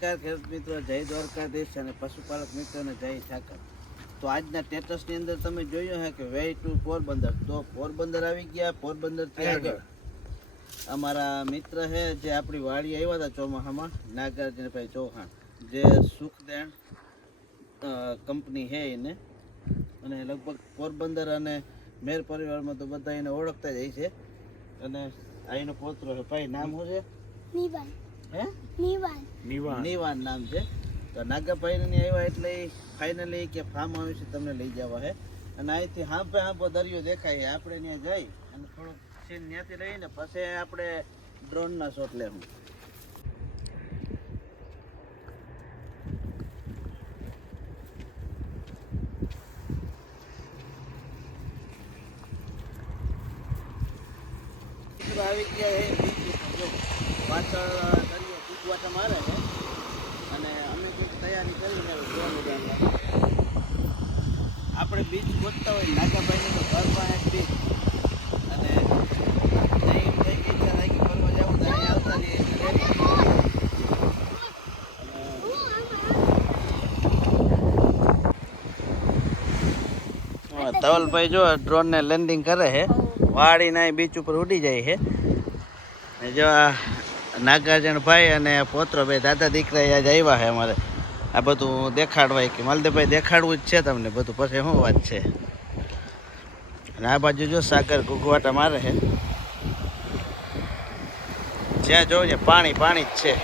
ખેડૂત મિત્રો, જય દ્વારકાધીશ અને પશુપાલક મિત્રોને જય ઠાકર. તો આજના સ્ટેટસની અંદર તમે જોયું હે કે વે ટુ પોરબંદર. તો પોરબંદર આવી ગયા. પોરબંદરથી આગળ અમારા મિત્ર છે જે આપણી વાડી આવ્યા હતા ચોમાસામાં, નાગાર્જુનભાઈ ચૌહાણ, જે સુખદેણ કંપની છે એને, અને લગભગ પોરબંદર અને મેર પરિવારમાં તો બધા એને ઓળખતા જ છે. અને આ એનો પોતરો છે. ભાઈ નામ શું છે? નિવાન. હે? નિવાન નામ છે. તો નાગાભાઈ ને આવ્યા એટલે ફાઇનલી કે ફાર્મ હાઉસ તમને લઈ જવા છે. અને અહીંથી હાંભો દરિયો દેખાય છે. આપણે ત્યાં જઈ અને થોડુંક સીન ત્યાંથી લઈને પછી આપણે ડ્રોનના શોટ લેવું. આવી ગયા છે બીચ ઉપર. જો પાછળ દરિયો કૂદવાટા મારે છે અને અમે કંઈક તૈયારી કરીને ડ્રોન ઉડાડવા. આપણે બીચ ગોતતા હોય નાગાભાઈને તો ઘર પાસે બીચ, અને નહીં થઈ ગઈ ઈચ્છા થાય કે ફરવા જવું તો અહીં આવતા રહીએ. ધવલભાઈ જો ડ્રોન ને લેન્ડિંગ કરે છે. વાડીને બીચ ઉપર ઉડી જાય છે. જો નાગાર્જુનભાઈ અને પોત્રો ભાઈ દાદા દીકરા આજ આવ્યા છે અમારે આ બધું દેખાડવાય કે માલદેવભાઈ દેખાડવું જ છે તમને બધું, પછી શું વાત છે. અને આ બાજુ જો સાગર ઘૂઘવાટા મારે છે. જ્યાં જોઉં પાણી પાણી જ છે.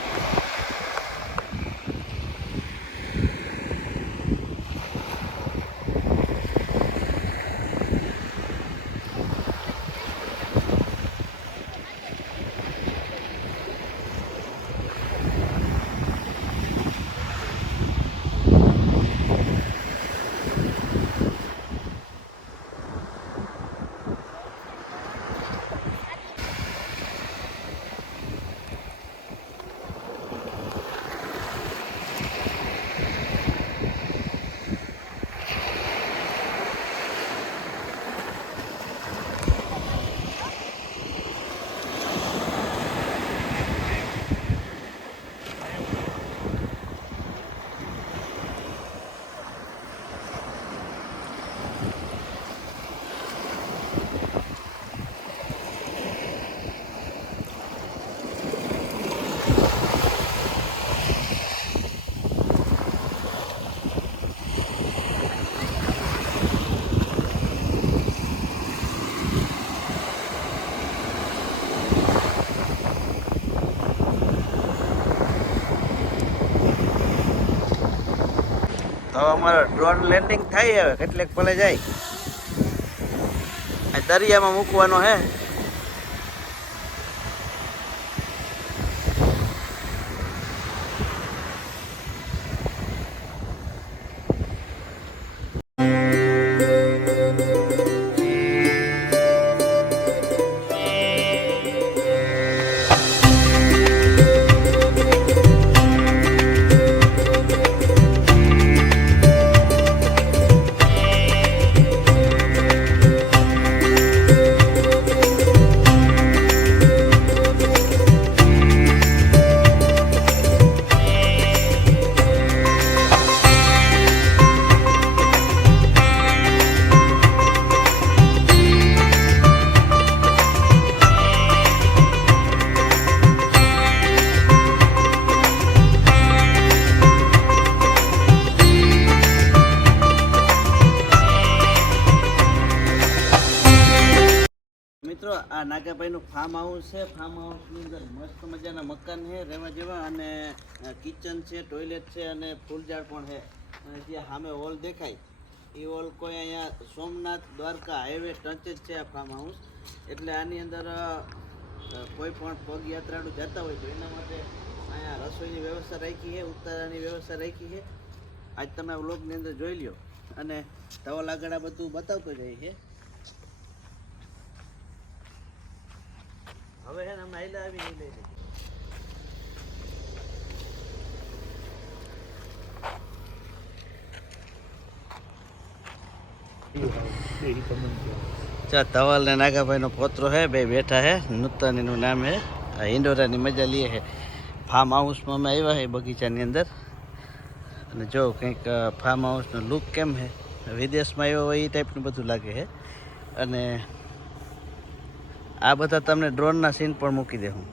તો અમારો ડ્રોન લેન્ડિંગ થાય હવે કેટલેક ભલે જાય. આ દરિયામાં મૂકવાનો હે. મિત્રો, આ નાગાભાઈનું ફાર્મ હાઉસ છે. ફાર્મ હાઉસની અંદર મસ્ત મજાના મકાન છે રહેવા જેવા, અને કિચન છે, ટોયલેટ છે, અને ફૂલઝાડ પણ છે. અને જે સામે હોલ દેખાય એ હોલ કોઈ અહીંયા સોમનાથ દ્વારકા હાઈવે ટચ જ છે આ ફાર્મ હાઉસ. એટલે આની અંદર કોઈ પણ પગયાત્રાળુ જતા હોય તો એના માટે અહીંયા રસોઈની વ્યવસ્થા રાખી છે, ઉતારાની વ્યવસ્થા રાખી છે. આજ તમે વ્લોગની અંદર જોઈ લ્યો. અને ધવલ આગળ આ બધું બતાવતો જાય છે. હવે હે ને અમે આઈલા આવી લઈ લઈએ. ધવલ ને નાગાભાઈ નો પોત્રો હે, બે બેઠા હે. નૂતન એનું નામ હે. હિંડોરાની મજા લઈએ છે. ફાર્મ હાઉસમાં અમે આવ્યા છે બગીચાની અંદર અને જો કંઈક ફાર્મ હાઉસનો લુક કેમ છે વિદેશમાં આવ્યો હોય એ ટાઈપનું બધું લાગે છે અને આ બધા તમને ડ્રોનના સીન પણ મૂકી દે હું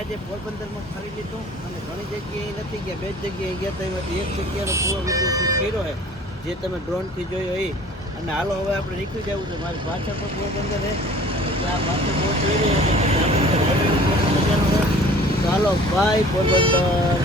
આજે પોરબંદરમાં ફરી લીધું અને ઘણી જગ્યાએ નથી ગયા 2 જગ્યાએ ગયા હતા એમાંથી એક જગ્યાનો પૂરો વિડીયો શૂટ કર્યો છે જે તમે ડ્રોનથી જોયો એ અને હાલો હવે આપણે નીકળી જવું છે મારી પાછળ પણ પોરબંદર છે ત્યાં પાછળ બહુ જોઈ રહી છે તો હાલો બાય પોરબંદર.